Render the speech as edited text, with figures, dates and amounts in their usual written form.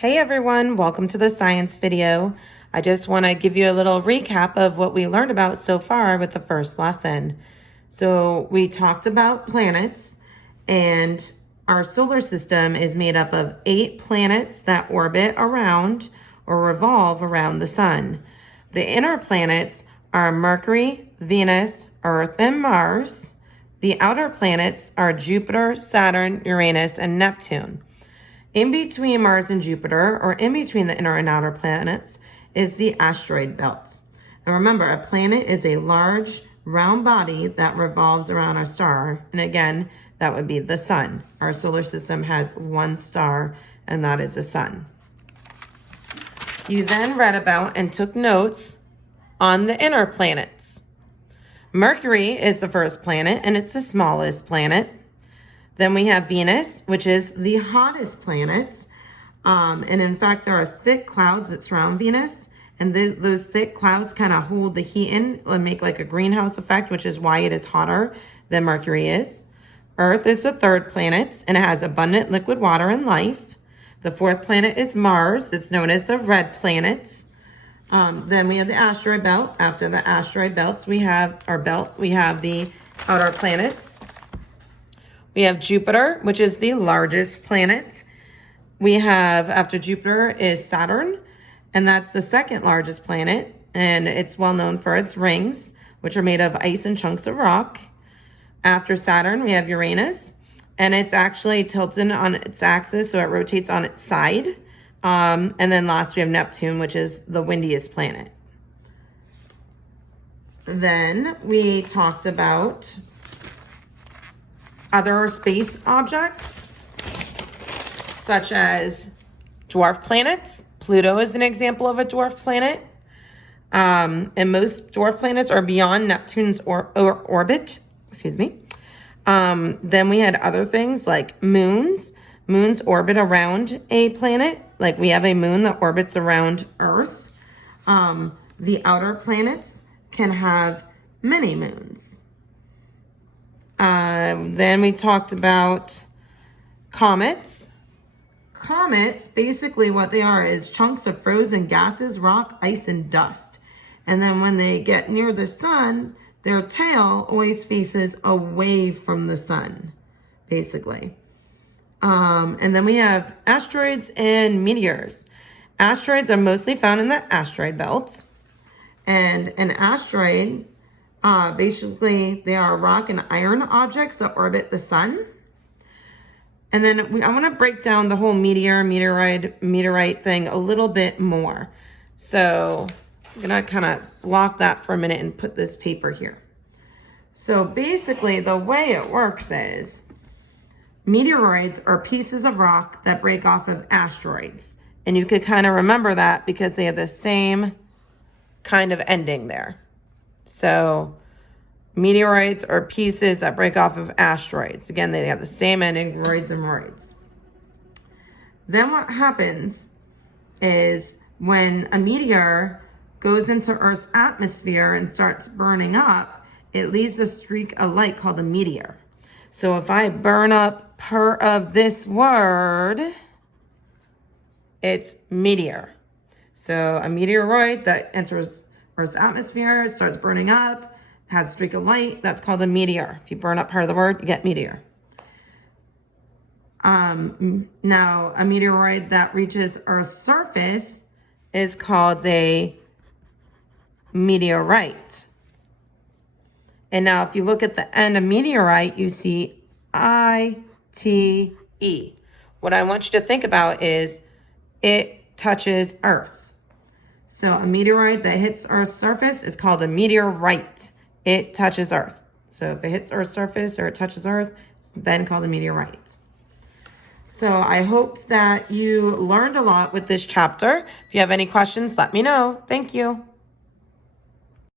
Hey everyone, welcome to the science video. I just want to give you a little recap of what we learned about so far with the first lesson. So we talked about planets, and our solar system is made up of 8 planets that orbit around or revolve around the sun. The inner planets are Mercury, Venus, Earth, and Mars. The outer planets are Jupiter, Saturn, Uranus, and Neptune. In between Mars and Jupiter, or in between the inner and outer planets, is the asteroid belt. And remember, a planet is a large, round body that revolves around a star. And again, that would be the sun. Our solar system has one star, and that is the sun. You then read about and took notes on the inner planets. Mercury is the first planet, and it's the smallest planet. Then we have Venus, which is the hottest planet. And in fact, there are thick clouds that surround Venus. And those thick clouds kind of hold the heat in and make like a greenhouse effect, which is why it is hotter than Mercury is. Earth is the third planet, and it has abundant liquid water and life. The fourth planet is Mars. It's known as the red planet. Then we have the asteroid belt. After the asteroid belts, we have the outer planets. We have Jupiter, which is the largest planet. We have, after Jupiter, is Saturn, and that's the second largest planet, and it's well known for its rings, which are made of ice and chunks of rock. After Saturn, we have Uranus, and it's actually tilted on its axis, so it rotates on its side. And then last, we have Neptune, which is the windiest planet. Then we talked about other space objects, such as dwarf planets. Pluto is an example of a dwarf planet. And most dwarf planets are beyond Neptune's orbit. Then we had other things like moons. Moons orbit around a planet. Like we have a moon that orbits around Earth. The outer planets can have many moons. Then we talked about comets. Comets, basically what they are is chunks of frozen gases, rock, ice, and dust. And then when they get near the sun, their tail always faces away from the sun, basically. And then we have asteroids and meteors. Asteroids are mostly found in the asteroid belt. And an asteroid, basically, they are rock and iron objects that orbit the sun. And then I want to break down the whole meteorite thing a little bit more. So I'm going to kind of block that for a minute and put this paper here. So basically, the way it works is meteoroids are pieces of rock that break off of asteroids. And you could kind of remember that because they have the same kind of ending there. So meteoroids are pieces that break off of asteroids. Again, they have the same ending, roids and roids. Then what happens is when a meteor goes into Earth's atmosphere and starts burning up, it leaves a streak of light called a meteor. So if I burn up part of this word, it's meteor. So a meteoroid that enters Earth's atmosphere, it starts burning up, has a streak of light, that's called a meteor. If you burn up part of the word, you get meteor. Now, a meteoroid that reaches Earth's surface is called a meteorite. And now if you look at the end of meteorite, you see I-T-E. What I want you to think about is it touches Earth. So a meteoroid that hits Earth's surface is called a meteorite. It touches Earth. So if it hits Earth's surface or it touches Earth, it's then called a meteorite. So I hope that you learned a lot with this chapter. If you have any questions, let me know. Thank you.